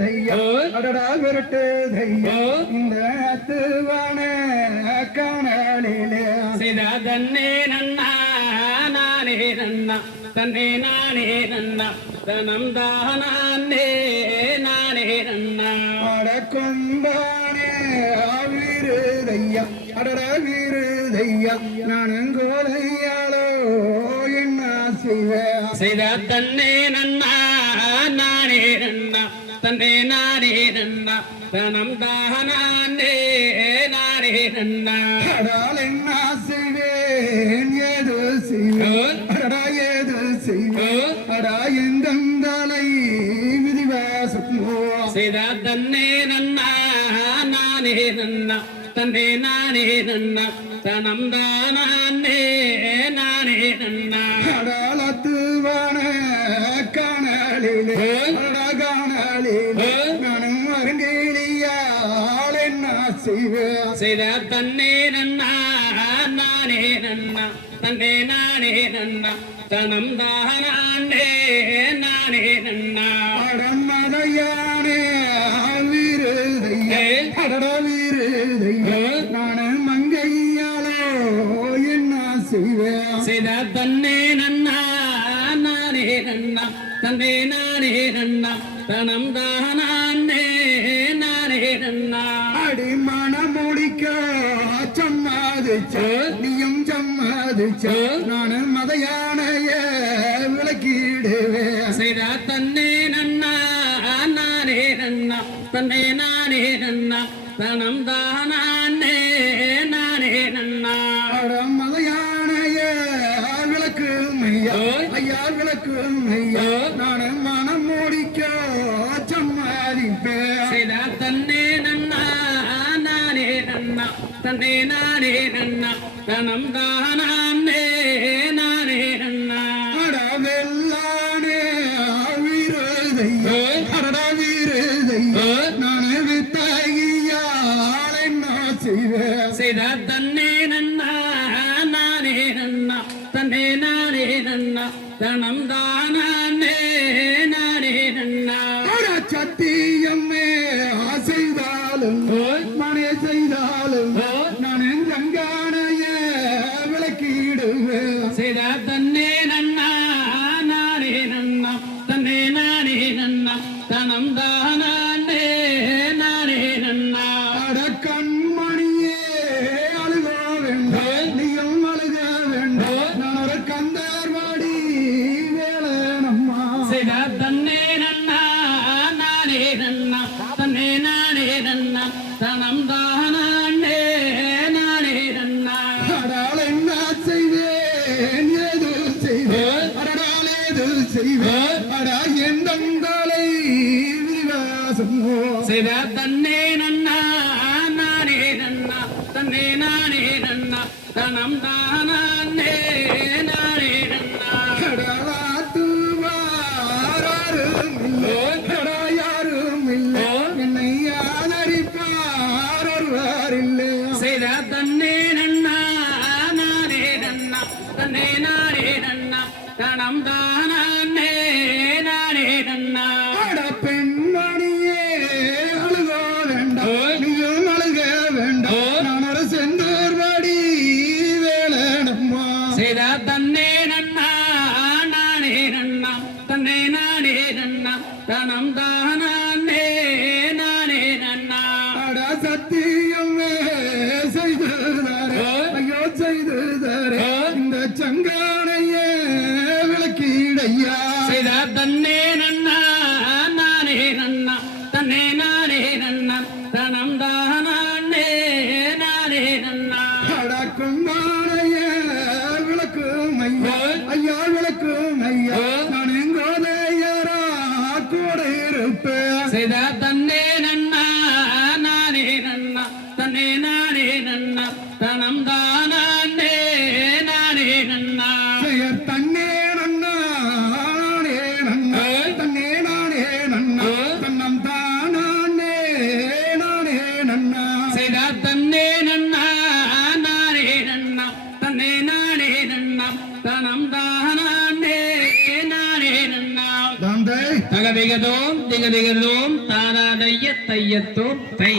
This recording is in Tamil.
விரட்டுதையா அடடா விரட்டுதையா இந்த அத்துவான காணலிலே. செய்த தன்னே நன்னா நானே நன்னா. தன்னே நானே நன்னா. தனம் தானே நானே நன்னா. அட கொண்டானே விருதையா அடடா விருதையா நானும் கோலையாளோ என்ன செய்வேன்? செய்த தன்னே நன்னா. நானே நானே நன்னா தனம் தானே நானே நன்னா அடால் என்ன செய்வேன் ஏது செய்வேன்? அடடா ஏது செய்வேன்? அடா எந்தங்களை விதிவாசமோ செய்த தன்னே நன்னா நானே நன்னா தன்னே நானே நன்னா தனம் தானே நானே நன்னா அடாலத்துவான காணலிலே செய்த தன்னே நன்னா நானே நன்னா தன்னே நானே நன்னா தனம் தானே நானே நன்னா. அடமதையானே விருதையே அடடா விருதையே நானும் மங்கையாலோ என்ன செய்வேன் செய்த தன்னே நன்னா நானே நன்னா தன்னே நானே நன்னா தனம் தானே நானே நன்னா. அடிமண முடிக்க சம்மதிச்சு நீயும் சம்மதிச்சு நானும் மதையானைய விளக்கிடுவேன் செய்த தன்னே நன்னா நானே நன்னா. தன்னே நானே நன்னா. தனம் தானே தன்னே நானே நன்னா தனம் தானே நானே நன்னா அட வெள்ளானே விருதையா அடடா விருதையா நானே வித்தகியால் என்ன செய்வேன் செய்த தன்னே நன்னா நானே நன்னா தன்னே நானே நன்னா தனம் தானே நானே நன்னா தன்னே நானே நன்னா தனம் தானே நானே நன்னா. அடால் என்ன செய்வேன் ஏது செய்வேன்? அடால் ஏது செய்வேன்? அடா எந்தங்களை விவாசமோ செய்த தன்னே நன்னா நானே நன்னா தன்னே நானே நன்னா தனம் தானே நானே நன்னா. தனம் தானே நானே நன்னா. பெண்மணியே அழுக வேண்டாம். நீயும் அழுக வேண்டாம். நான் ஒரு செந்தூர்வாடி வேலனம்மா. செய்த தன்னே நன்னா நானே நன்னா. தன்னே நானே நன்னா. தனம் தானே நானே நன்னா. அட சத்தியமே செய்ததாரே ஐயோ செய்ததாரே இந்த சங்கானையே செய்த தன்னே நன்னா நானே நன்னா தன்னே நானே நன்னா தனம் தானே நானே நன்னா. பெயர் தன்னே நன்னா நானே நன்னா தன்னே நானே நன்னா தன்னம் தானே நானே நன்னா. செய்த தன்னே நன்னா நானே நன்னா தன்னே நானே நன்னா தனம் தானே நானே நன்னா. தந்தை தகதிகதோம் தாராடைய தையத்தோம் தை.